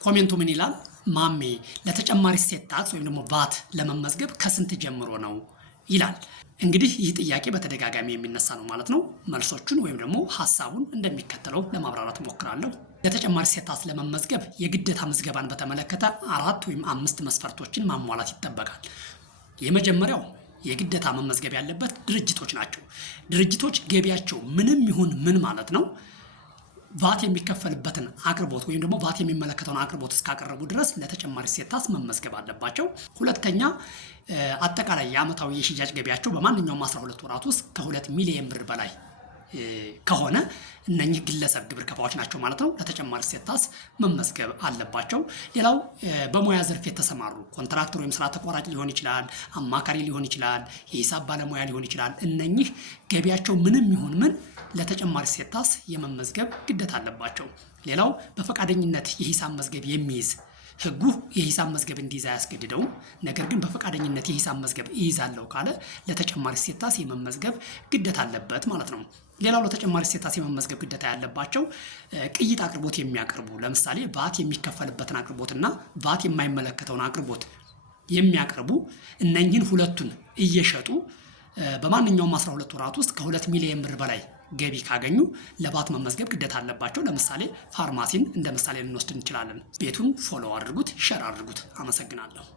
ኮሜንቱ ምን ይላል? ማሜ ለተጨማሪ እሴት ታክስ ወይም ደግሞ ቫት ለመመዝገብ ከስንት ጀምሮ ነው ይላል። እንግዲህ ይህ ጥያቄ በተደጋጋሚ የሚነሳ ነው ማለት ነው። መልሶቹን ወይም ደግሞ ሀሳቡን እንደሚከተለው ለማብራራት እሞክራለሁ። ለተጨማሪ እሴት ታክስ ለመመዝገብ የግዴታ ምዝገባን በተመለከተ 4 ወይም 5 መስፈርቶችን ማሟላት ይጠበቃል። የመጀመሪያው የግዴታ መመዝገብ ያለበት ድርጅቶች ናቸው። ድርጅቶች ገቢያቸው ምንም ይሁን ምን ማለት ነው ቫት የሚከፈልበትን አቅርቦት ወይም ደግሞ ቫት የሚመለከተውን አቅርቦት እስካቀረቡ ድረስ ለተጨማሪ እሴት ታክስ መመዝገብ አለባቸው። ሁለተኛ አጠቃላይ የዓመታዊ የሽያጭ ገቢያቸው በማንኛውም 12 ወራት ውስጥ ከ2 ሚሊዮን ብር በላይ ከሆነ እነኚህ ግለሰብ ግብር ከፋዮች ናቸው ማለት ነው። ለተጨማሪ እሴት ታክስ መመዝገብ አለባቸው። ሌላው በሙያ ዘርፍ የተሰማሩ ኮንትራክተር ወይም ስራ ተቋራጭ ሊሆን ይችላል፣ አማካሪ ሊሆን ይችላል፣ የሂሳብ ባለሙያ ሊሆን ይችላል። እነኚህ ገቢያቸው ምንም ይሁን ምን ለተጨማሪ እሴት ታክስ የመመዝገብ ግዴታ አለባቸው። ሌላው በፈቃደኝነት የሂሳብ መዝገብ የሚይዝ ህጉ የሂሳብ መዝገብ እንዲይዝ አያስገድደውም። ነገር ግን በፈቃደኝነት የሂሳብ መዝገብ እይዛለሁ ካለ ለተጨማሪ እሴት ታክስ የመመዝገብ ግዴታ አለበት ማለት ነው። ሌላው ለተጨማሪ እሴት ታክስ የመመዝገብ ግዴታ ያለባቸው ቅይጥ አቅርቦት የሚያቀርቡ ለምሳሌ ቫት የሚከፈልበትን አቅርቦትና ቫት የማይመለከተውን አቅርቦት የሚያቀርቡ እነኚህን ሁለቱን እየሸጡ በማንኛውም 12 ወራት ውስጥ ከ2 ሚሊዮን ብር በላይ ገቢ ካገኙ ለቫት መመዝገብ ግዴታ አለባቸው። ለምሳሌ ፋርማሲን እንደ ምሳሌ ልንወስድ እንችላለን። ቤቱን ፎሎ አድርጉት፣ ሼር አድርጉት። አመሰግናለሁ።